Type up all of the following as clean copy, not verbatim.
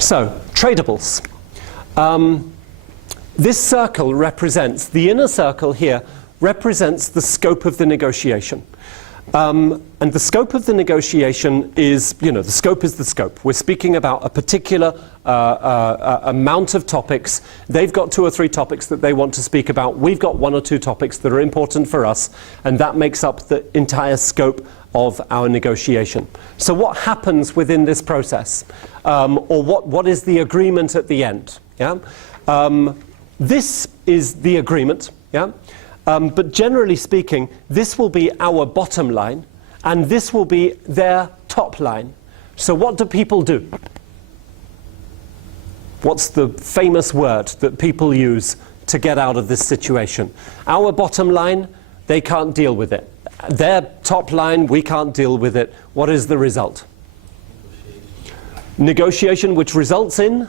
So, Tradeables. This circle represents, the inner circle here represents the scope of the negotiation. And the scope of the negotiation is, the scope is the scope. We're speaking about a particular amount of topics. They've got 2 or 3 topics that they want to speak about. We've got 1 or 2 topics that are important for us, and that makes up the entire scope of our negotiation. So what happens within this process? Or what is the agreement at the end? Yeah? This is the agreement. Yeah? But generally speaking, this will be our bottom line, and this will be their top line. So what do people do? What's the famous word that people use to get out of this situation? Our bottom line, they can't deal with it. Their top line, we can't deal with it. What is the result? Negotiation, which results in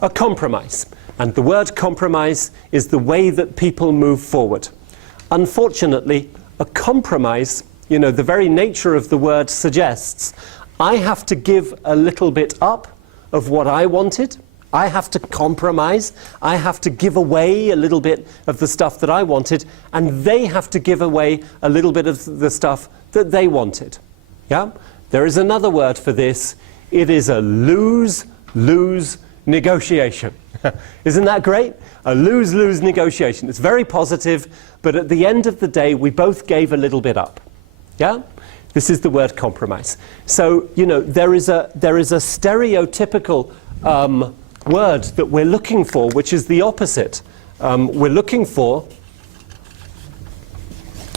a compromise. And the word compromise is the way that people move forward. Unfortunately, a compromise, the very nature of the word suggests, I have to give a little bit up of what I wanted. I have to compromise. I have to give away a little bit of the stuff that I wanted, and they have to give away a little bit of the stuff that they wanted. Yeah? There is another word for this. It is a lose-lose negotiation. Isn't that great? A lose-lose negotiation. It's very positive, but at the end of the day, we both gave a little bit up. Yeah? This is the word compromise. So, there is a stereotypical word that we're looking for, which is the opposite. We're looking for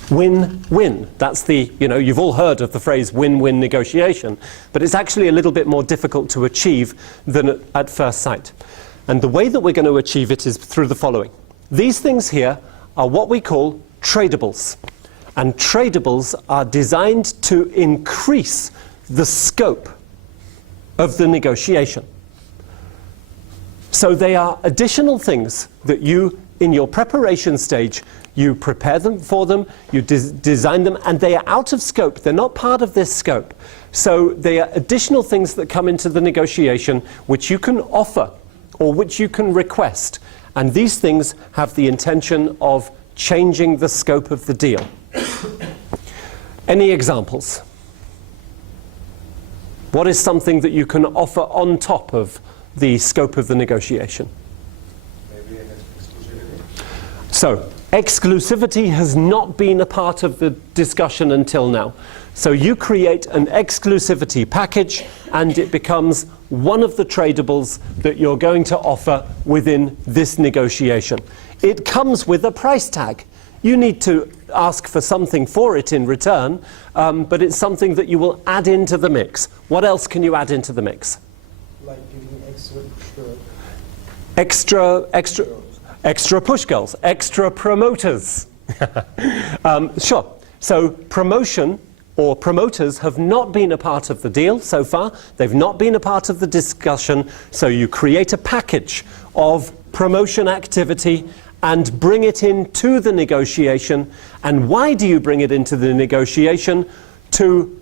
win-win. That's the, you've all heard of the phrase win-win negotiation, but it's actually a little bit more difficult to achieve than at first sight. And the way that we're going to achieve it is through the following. These things here are what we call tradeables. And tradeables are designed to increase the scope of the negotiation. So they are additional things that you, in your preparation stage, you prepare them for them, you design them, and they are out of scope. They're not part of this scope. So they are additional things that come into the negotiation which you can offer or which you can request. And these things have the intention of changing the scope of the deal. Any examples? What is something that you can offer on top of the scope of the negotiation? Maybe an exclusivity. So, exclusivity has not been a part of the discussion until now. So you create an exclusivity package and it becomes one of the tradeables that you're going to offer within this negotiation. It comes with a price tag. You need to ask for something for it in return, but it's something that you will add into the mix. What else can you add into the mix? Like giving extra push goals, extra promoters. Sure. So promotion or promoters have not been a part of the deal so far. They've not been a part of the discussion. So you create a package of promotion activity and bring it into the negotiation. And why do you bring it into the negotiation? To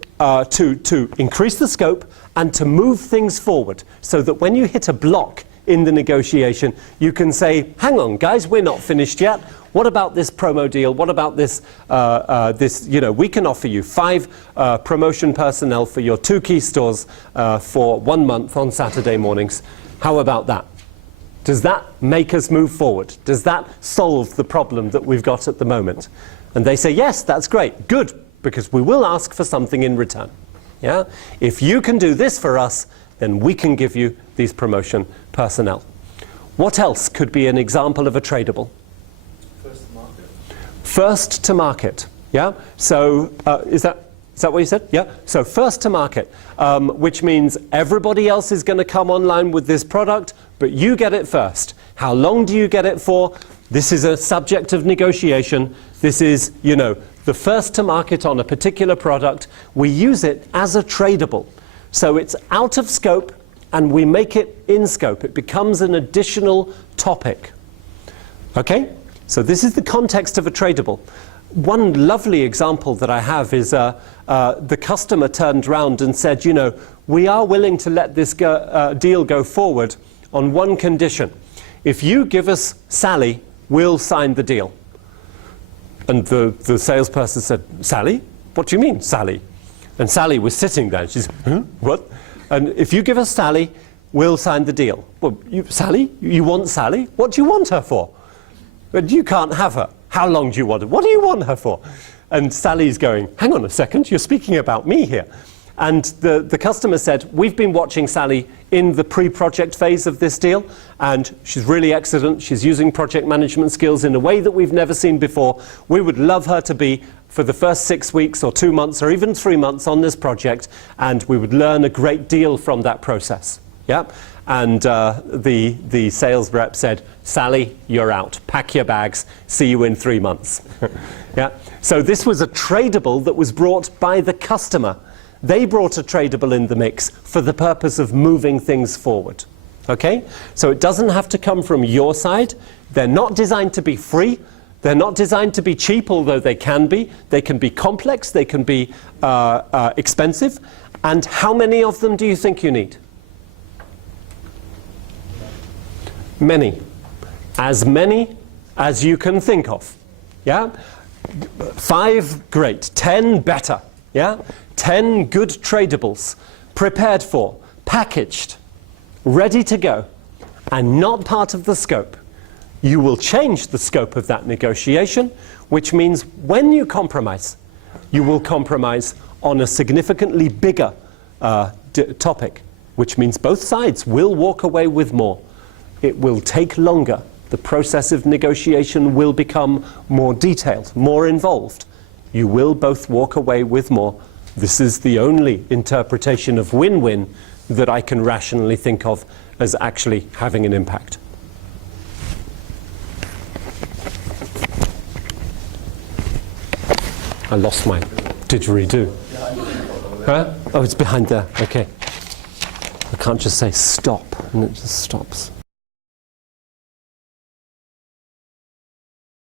increase the scope and to move things forward, so that when you hit a block in the negotiation, you can say, hang on guys, we're not finished yet. What about this promo deal? What about this, we can offer you 5 promotion personnel for your 2 key stores for 1 month on Saturday mornings. How about that? Does that make us move forward? Does that solve the problem that we've got at the moment? And they say, yes, that's great, good, because we will ask for something in return. Yeah? If you can do this for us, then we can give you these promotion personnel. What else could be an example of a tradable? First to market. First to market. Yeah. So is that what you said? Yeah. So first to market, which means everybody else is going to come online with this product, but you get it first. How long do you get it for? This is a subject of negotiation. This is, the first to market on a particular product. We use it as a tradable. So it's out of scope and we make it in scope. It becomes an additional topic. Okay? So this is the context of a tradable. one lovely example that I have is the customer turned round and said, you know, we are willing to let this deal go forward on one condition. If you give us Sally, we'll sign the deal. And the salesperson said, Sally? What do you mean, Sally? And Sally was sitting there. She's, huh? What? And if you give us Sally, we'll sign the deal. Well, Sally? You want Sally? What do you want her for? But you can't have her. How long do you want her? What do you want her for? And Sally's going, hang on a second, you're speaking about me here. And the customer said, we've been watching Sally in the pre-project phase of this deal, and she's really excellent. She's using project management skills in a way that we've never seen before. We would love her to be for the first 6 weeks or 2 months or even 3 months on this project, and we would learn a great deal from that process. Yeah? And the sales rep said, Sally, you're out. Pack your bags. See you in 3 months. Yeah? So this was a tradable that was brought by the customer. They brought a tradable in the mix for the purpose of moving things forward. Okay? So it doesn't have to come from your side. They're not designed to be free. They're not designed to be cheap, although they can be. They can be complex. They can be expensive. And how many of them do you think you need? Many. As many as you can think of. Yeah? 5, great. 10, better. Yeah? 10 good tradables, prepared for, packaged, ready to go, and not part of the scope. You will change the scope of that negotiation, which means when you compromise, you will compromise on a significantly bigger topic, which means both sides will walk away with more. It will take longer. The process of negotiation will become more detailed, more involved. You will both walk away with more. This is the only interpretation of win-win that I can rationally think of as actually having an impact. I lost my didgeridoo. Huh? Oh, it's behind there. Okay. I can't just say stop and it just stops.